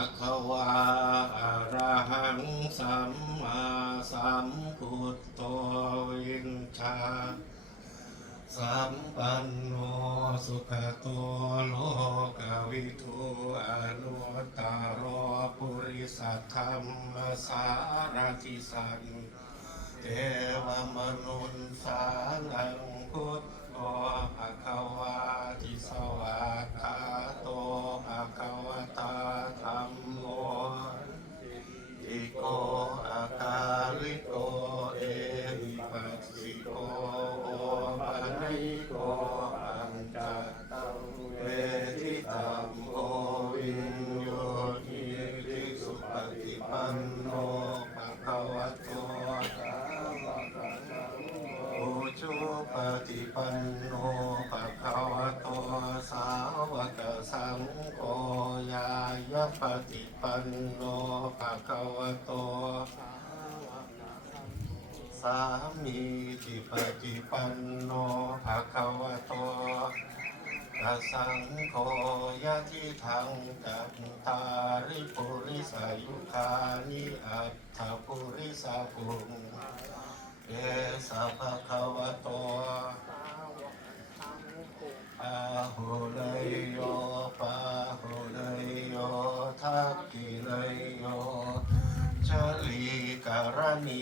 ภะคะวาอะระหังสัมมาสัมพุทโตวินชาสัมปันโนสุขโตโลกวิทูอนุตตรปุริสัทธรรมสารติสันเท โกอาคาลิโกเอหิปัสสิโกโอปันิโกอันจัตตังเวทิตัมโอวินโยนิริสุปฏิปันโนภะคะวะโตสาวกสังโฆอุจุปฏิปันโนภะคะวะโตสาวกสังโฆยายะ ปฏิปันโนภะคะวะโต สามีจิปฏิปันโนภะคะวะโตอะสังโฆยะทิทังจัตตาริปุริสายุคานิอัตถปุริสาภุงเอสะภะคะวะโตอาหุเลยโย karami